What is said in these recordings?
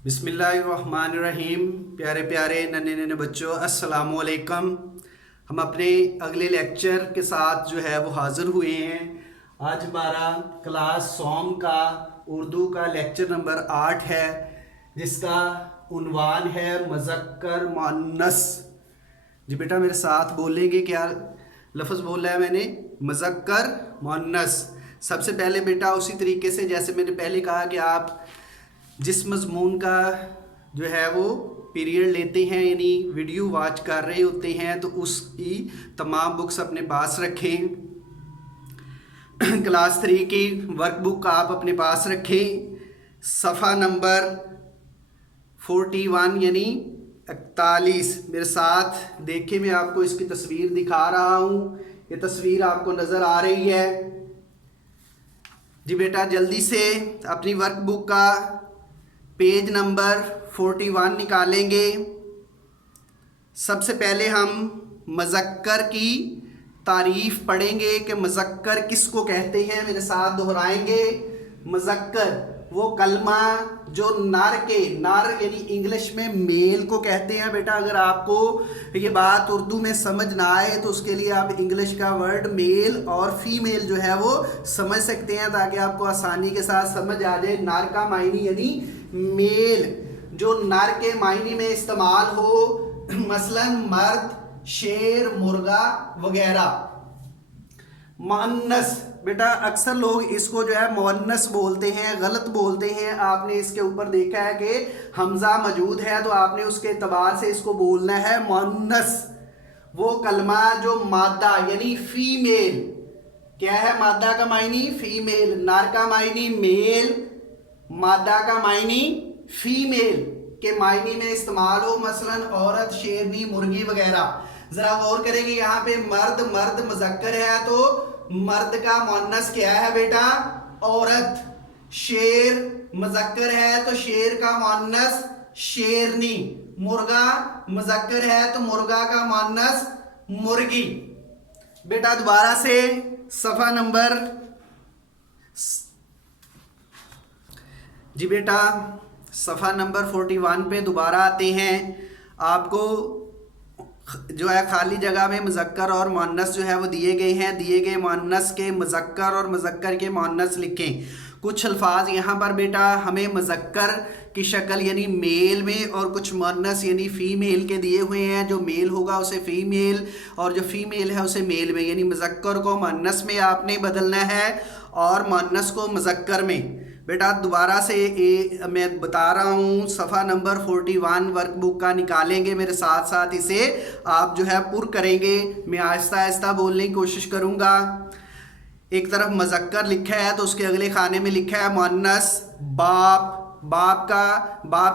बिस्मिल्लाहिर्रहमानिर्रहीम। प्यारे प्यारे नन्हे नन्हे बच्चों, अस्सलाम वालेकुम। हम अपने अगले लेक्चर के साथ जो है वो हाज़िर हुए हैं। आज हमारा क्लास सॉम का उर्दू का लेक्चर नंबर 8 है, जिसका उन्वान है मुज़क्कर मुअन्नस। जी बेटा मेरे साथ बोलेंगे, क्या लफ्ज़ बोला है मैंने? मुज़क्कर मुअन्नस। सबसे पहले बेटा उसी तरीके से जैसे मैंने पहले कहा कि आप जिस मज़मून का जो है वो पीरियड लेते हैं, यानी वीडियो वॉच कर रहे होते हैं, तो उसकी तमाम बुक्स अपने पास रखें। क्लास 3 की वर्कबुक आप अपने पास रखें। सफ़ा नंबर 41 यानी 41 मेरे साथ देखें। मैं आपको इसकी तस्वीर दिखा रहा हूँ। ये तस्वीर आपको नज़र आ रही है जी बेटा। जल्दी से अपनी वर्कबुक का पेज नंबर 41 निकालेंगे। सबसे पहले हम मुज़क्कर की तारीफ़ पढ़ेंगे कि मुज़क्कर किसको कहते हैं। मेरे साथ दोहराएंगे। मुज़क्कर वो कलमा जो नर यानी इंग्लिश में मेल को कहते हैं। बेटा अगर आपको ये बात उर्दू में समझ ना आए तो उसके लिए आप इंग्लिश का वर्ड मेल और फीमेल जो है वो समझ सकते हैं, ताकि आपको आसानी के साथ समझ आ जाए। नर का मायने यानी मेल, जो नर के मायने में इस्तेमाल हो, मसलन मर्द, शेर, मुर्गा वगैरह। मुअन्नस बेटा अक्सर लोग इसको जो है मुअन्नस बोलते हैं, गलत बोलते हैं। आपने इसके ऊपर देखा है कि हमजा मौजूद है, तो आपने उसके एतबार से इसको बोलना है मुअन्नस। वो कलमा जो मादा यानी फीमेल, क्या है मादा का मायनी? फीमेल। नर का मायनी मेल, मादा का मायनी फीमेल के मायने में इस्तेमाल हो, मसलन औरत, शेरनी, मुर्गी वगैरह। जरा गौर करेंगे यहाँ पे मर्द मुज़क्कर है, तो मर्द का मुअन्नस क्या है बेटा? औरत। शेर मुज़क्कर है तो शेर का मुअन्नस शेरनी। मुर्गा मुज़क्कर है तो मुर्गा का मुअन्नस मुर्गी। बेटा दोबारा से सफ़ा नंबर जी बेटा सफ़ा नंबर 41 पे दोबारा आते हैं। आपको जो है खाली जगह में मुज़क्कर और मुअन्नस जो है वो दिए गए हैं। दिए गए मुअन्नस के मुज़क्कर और मुज़क्कर के मुअन्नस लिखें। कुछ अल्फाज यहाँ पर बेटा हमें मुज़क्कर की शक्ल यानी मेल में, और कुछ मुअन्नस यानी फ़ीमेल के दिए हुए हैं। जो मेल होगा उसे फ़ीमेल और जो फ़ीमेल है उसे मेल में, यानी मुज़क्कर को मुअन्नस में आपने बदलना है और मुअन्नस को मुज़क्कर में। बेटा दोबारा से मैं बता रहा हूँ, सफ़ा नंबर 41 वर्कबुक का निकालेंगे। मेरे साथ साथ इसे आप जो है पुर करेंगे। मैं आहिस्ता आहिस्ता बोलने की कोशिश करूँगा। एक तरफ मुज़क्कर लिखा है तो उसके अगले खाने में लिखा है मुअन्नस। बाप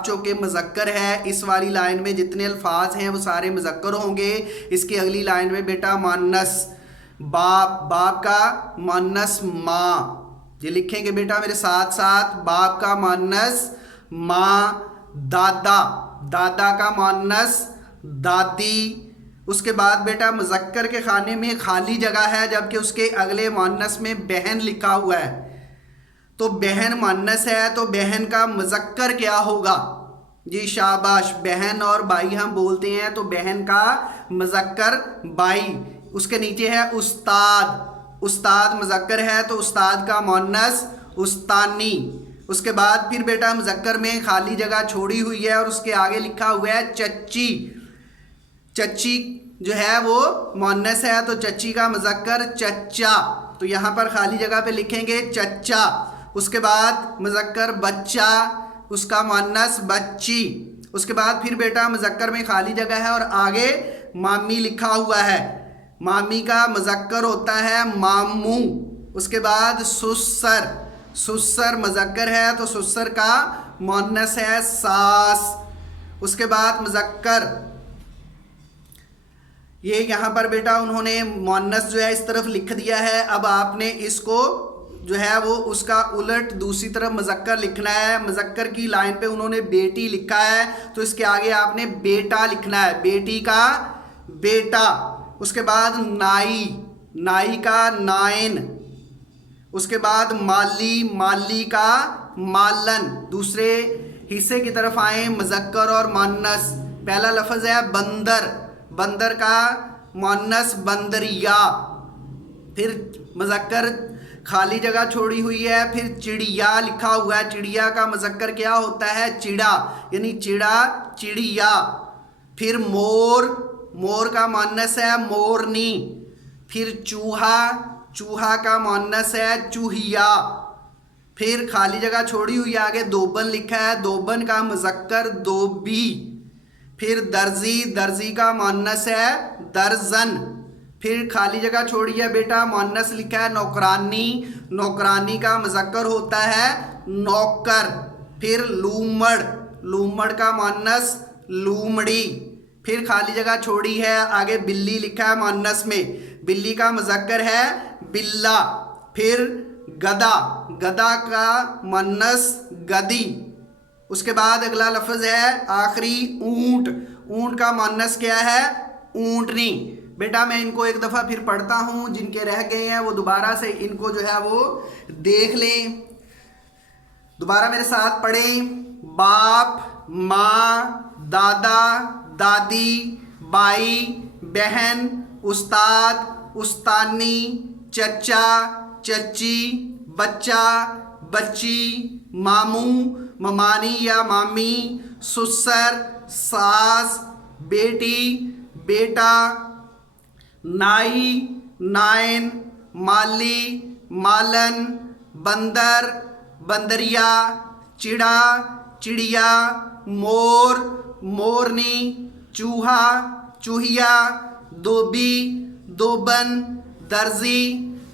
चूँकि मुज़क्कर है, इस वाली लाइन में जितने अल्फाज हैं वो सारे मुज़क्कर होंगे। इसकी अगली लाइन में बेटा मुअन्नस बाप का मुअन्नस माँ। ये लिखेंगे बेटा मेरे साथ साथ। बाप का मुअन्नस माँ। दादा का मुअन्नस दादी। उसके बाद बेटा मुज़क्कर के खाने में खाली जगह है, जबकि उसके अगले मुअन्नस में बहन लिखा हुआ है। तो बहन मुअन्नस है तो बहन का मुज़क्कर क्या होगा? जी शाबाश, बहन और भाई हम बोलते हैं, तो बहन का मुज़क्कर भाई। उसके नीचे है उस्ताद मुज़क्कर है तो उस्ताद का मुअन्नस उस्तानी। उसके बाद फिर बेटा मुज़क्कर में खाली जगह छोड़ी हुई है और उसके आगे लिखा हुआ है चच्ची जो है वो मुअन्नस है, तो चच्ची का मुज़क्कर चच्चा। तो यहाँ पर खाली जगह पे लिखेंगे चच्चा। उसके बाद मुज़क्कर बच्चा, उसका मुअन्नस बच्ची। उसके बाद फिर बेटा मुज़क्कर में खाली जगह है और आगे मामी लिखा हुआ है। मामी का मुज़क्कर होता है मामू। उसके बाद सुसर मुज़क्कर है तो सुसर का मुअन्नस है सास। उसके बाद मुज़क्कर, ये यहाँ पर बेटा उन्होंने मुअन्नस जो है इस तरफ लिख दिया है। अब आपने इसको जो है वो उसका उलट दूसरी तरफ मुज़क्कर लिखना है। मुज़क्कर की लाइन पे उन्होंने बेटी लिखा है, तो इसके आगे आपने बेटा लिखना है, बेटी का बेटा। उसके बाद नाई का नाइन। उसके बाद माली का मालन। दूसरे हिस्से की तरफ आए, मुज़क्कर और मुअन्नस। पहला लफ्ज़ है बंदर, बंदर का मुअन्नस बंदरिया। फिर मुज़क्कर खाली जगह छोड़ी हुई है, फिर चिड़िया लिखा हुआ है। चिड़िया का मुज़क्कर क्या होता है? चिड़ा, यानी चिड़ा, चिड़िया। फिर मोर, मोर का मुअन्नस है मोरनी। फिर चूहा, चूहा का मुअन्नस है चूहिया। फिर खाली जगह छोड़ी हुई आगे दोबन लिखा है, दोबन का मुज़क्कर दोबी। फिर दर्जी, दर्जी का मुअन्नस है दर्जन। फिर खाली जगह छोड़ी है बेटा, मुअन्नस लिखा है नौकरानी, नौकरानी का मुज़क्कर होता है नौकर। फिर लूमड़, लूमड़ का मुअन्नस लूमड़ी। फिर खाली जगह छोड़ी है आगे बिल्ली लिखा है मुअन्नस में, बिल्ली का मुज़क्कर है बिल्ला। फिर गधा, गधा का मुअन्नस गधी। उसके बाद अगला लफ्ज़ है आखिरी ऊंट, ऊंट का मुअन्नस क्या है? ऊंटनी। बेटा मैं इनको एक दफ़ा फिर पढ़ता हूँ, जिनके रह गए हैं वो दोबारा से इनको जो है वो देख लें। दोबारा मेरे साथ पढ़ें। बाप, माँ, दादा, दादी, बाई, बहन, उस्ताद, उस्तानी, चचा, चची, बच्चा, बच्ची, मामू, ममानी या मामी, सुसर, सास, बेटी, बेटा, नाई, नायन, माली, मालन, बंदर, बंदरिया, चिड़ा, चिड़िया, मोर, मोरनी, चूहा, चूहिया, दोबी, दोबन, दर्जी,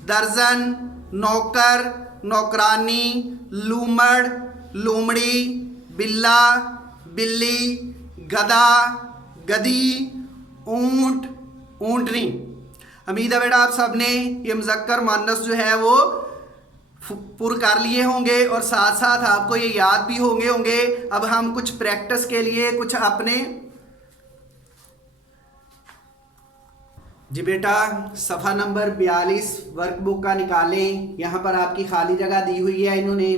दर्जन, नौकर, नौकरानी, लूमड़, लूमड़ी, बिल्ला, बिल्ली, गधा, गधी, ऊंट, ऊंटनी। उम्मीद है बेटा आप सबने ये मुज़क्कर मुअन्नस जो है वो पुर कर लिए होंगे और साथ साथ आपको ये याद भी होंगे। अब हम कुछ प्रैक्टिस के लिए कुछ अपने जी बेटा सफ़ा नंबर 42 वर्कबुक का निकालें। यहाँ पर आपकी खाली जगह दी हुई है इन्होंने।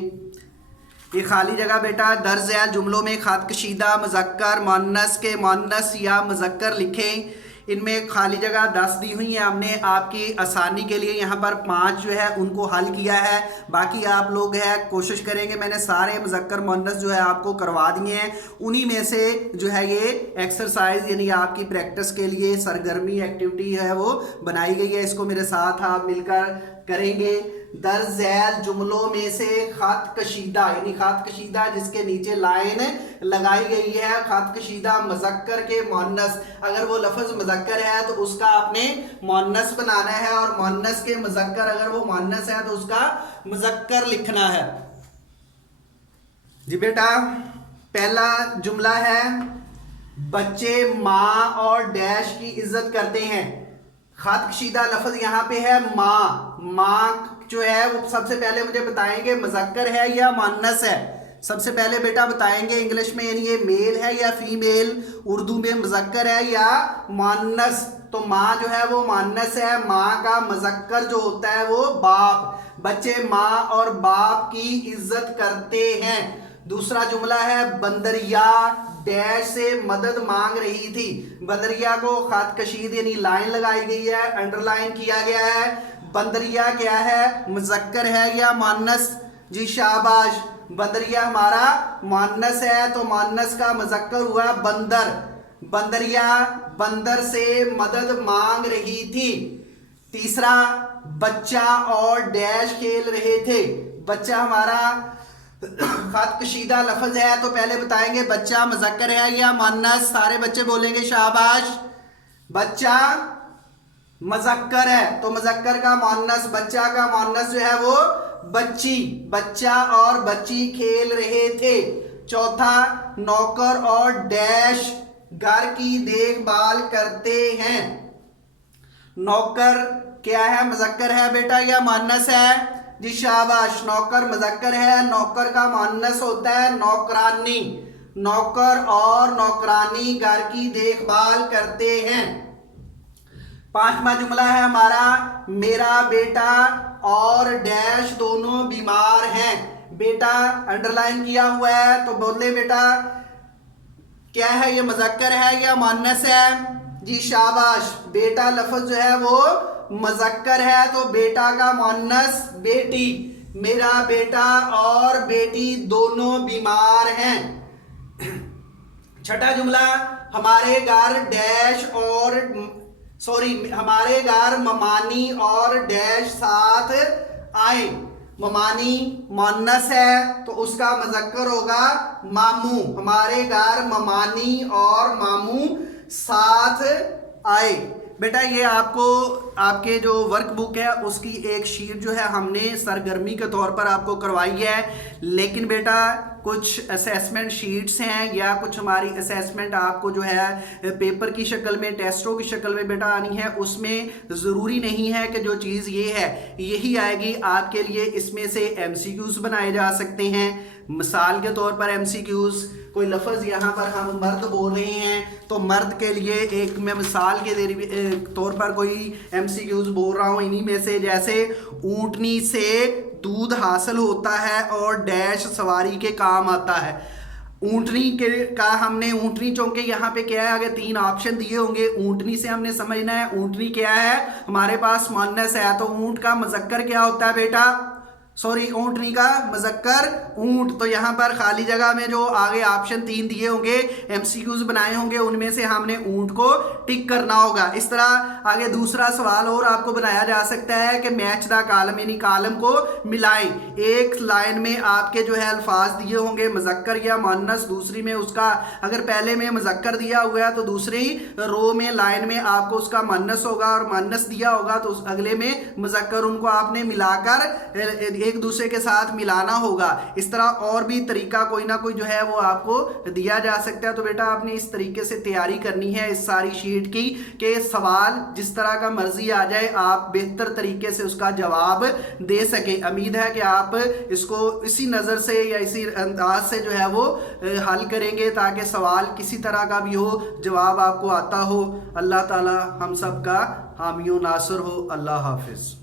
ये खाली जगह बेटा दर्ज है जुमलों में ख़त कशीदा मुज़क्कर मुअन्नस के मुअन्नस या मुज़क्कर लिखें। इनमें खाली जगह 10 दी हुई है। हमने आपकी आसानी के लिए यहाँ पर 5 जो है उनको हल किया है। बाकी आप लोग है कोशिश करेंगे, मैंने सारे मुज़क्कर मुअन्नस जो है आपको करवा दिए हैं। उन्हीं में से जो है ये एक्सरसाइज यानी आपकी प्रैक्टिस के लिए सरगर्मी एक्टिविटी है वो बनाई गई है। इसको मेरे साथ आप मिलकर करेंगे। दर्ज झैल जुमलों में से ख़त कशीदा यानी ख़त कशीदा जिसके नीचे लाइन लगाई गई है, ख़त कशीदा मुज़क्कर के मुअन्नस। अगर वो लफ्ज़ मुज़क्कर है तो उसका आपने मुअन्नस बनाना है, और मुअन्नस के मुज़क्कर अगर वो मुअन्नस है तो उसका मुज़क्कर लिखना है। जी बेटा पहला जुमला है बच्चे माँ और डैश की इज्जत करते हैं। ख़त कशीदा लफ्ज़ यहाँ पे है माँ। माँ जो है वो सबसे पहले मुझे बताएंगे मुज़क्कर है या मुअन्नस है। सबसे पहले बेटा बताएंगे इंग्लिश में यानी ये मेल है या फीमेल, उर्दू में मुज़क्कर है या मुअन्नस। तो माँ जो है वो मुअन्नस है। माँ का मुज़क्कर जो होता है वो बाप। बच्चे माँ और बाप की इज्जत करते हैं। दूसरा जुमला है बंदरिया डैश से मदद मांग रही थी। बंदरिया को ख़त कशीद यानी लाइन लगाई गई है, अंडरलाइन किया गया है। बंदरिया क्या है? मुज़क्कर है या मुअन्नस? जी शाबाश, बंदरिया हमारा मुअन्नस है, तो मुअन्नस का मुज़क्कर हुआ बंदर। बंदरिया बंदर से मदद मांग रही थी। तीसरा बच्चा और डैश खेल रहे थे। बच्चा हमारा ख़त कशीदा लफ्ज़ है, तो पहले बताएंगे बच्चा मुज़क्कर है या मुअन्नस। सारे बच्चे बोलेंगे शाबाश। बच्चा मुज़क्कर है तो मुज़क्कर का मुअन्नस, बच्चा का मुअन्नस जो है वो बच्ची। बच्चा और बच्ची खेल रहे थे। चौथा नौकर और डैश घर की देखभाल करते हैं। नौकर क्या है? मुज़क्कर है बेटा या मुअन्नस है? जी शाबाश, नौकर मुज़क्कर है। नौकर का मुअन्नस होता है नौकरानी। नौकर और नौकरानी घर की देखभाल करते हैं। पांचवा जुमला है हमारा मेरा बेटा और डैश दोनों बीमार हैं। बेटा अंडरलाइन किया हुआ है, तो बोले बेटा क्या है, ये मुज़क्कर है या मुअन्नस है? जी शाबाश, बेटा लफ्ज जो है वो मुज़क्कर है, तो बेटा का मुअन्नस बेटी। मेरा बेटा और बेटी दोनों बीमार हैं। छठा जुमला, हमारे घर डैश और हमारे घर ममानी और डैश साथ आए। ममानी मुअन्नस है तो उसका मुज़क्कर होगा मामू। हमारे घर ममानी और मामू साथ आए। बेटा ये आपको आपके जो वर्कबुक है उसकी एक शीट जो है हमने सरगर्मी के तौर पर आपको करवाई है, लेकिन बेटा कुछ असेसमेंट शीट्स हैं या कुछ हमारी असेसमेंट आपको जो है पेपर की शक्ल में, टेस्टों की शक्ल में बेटा आनी है, उसमें ज़रूरी नहीं है कि जो चीज़ ये है यही आएगी आपके लिए। इसमें से एमसीक्यूज़ बनाए जा सकते हैं। मिसाल के तौर पर एमसीक्यूज़, कोई लफ्ज़ यहाँ पर हम मर्द बोल रहे हैं तो मर्द के लिए एक मैं मिसाल के तौर पर कोई एमसीक्यूज़ बोल रहा हूँ, इन्हीं में से जैसे ऊँटनी से दूध हासिल होता है और डैश सवारी के काम आता है। ऊँटनी के का हमने ऊँटनी चौंके यहाँ पे क्या है, आगे 3 ऑप्शन दिए होंगे। ऊँटनी से हमने समझना है ऊँटनी क्या है, हमारे पास मुअन्नस है तो ऊँट का मुज़क्कर क्या होता है बेटा, ऊँटनी का मुज़क्कर ऊँट। तो यहाँ पर खाली जगह में जो आगे ऑप्शन 3 दिए होंगे, एमसीक्यूज़ बनाए होंगे, उनमें से हमने ऊँट को टिक करना होगा। इस तरह आगे दूसरा सवाल और आपको बनाया जा सकता है कि मैच द कॉलम, यानी कॉलम को मिलाएं। एक लाइन में आपके जो है अल्फाज दिए होंगे मुज़क्कर या मुअन्नस, दूसरी में उसका अगर पहले में मुज़क्कर दिया हुआ है तो दूसरी रो में लाइन में आपको उसका मुअन्नस होगा, और मुअन्नस दिया होगा तो अगले में मुज़क्कर, उनको आपने मिलाकर एक दूसरे के साथ मिलाना होगा। इस तरह और भी तरीका कोई ना कोई जो है वो आपको दिया जा सकता है। तो बेटा आपने इस तरीके से तैयारी करनी है इस सारी शीट की कि सवाल जिस तरह का मर्जी आ जाए आप बेहतर तरीके से उसका जवाब दे सके। उम्मीद है कि आप इसको इसी नज़र से या इसी अंदाज से जो है वो हल करेंगे ताकि सवाल किसी तरह का भी हो जवाब आपको आता हो। अल्लाह ताला हम सब का हामी व नासिर हो। अल्लाह हाफिज़।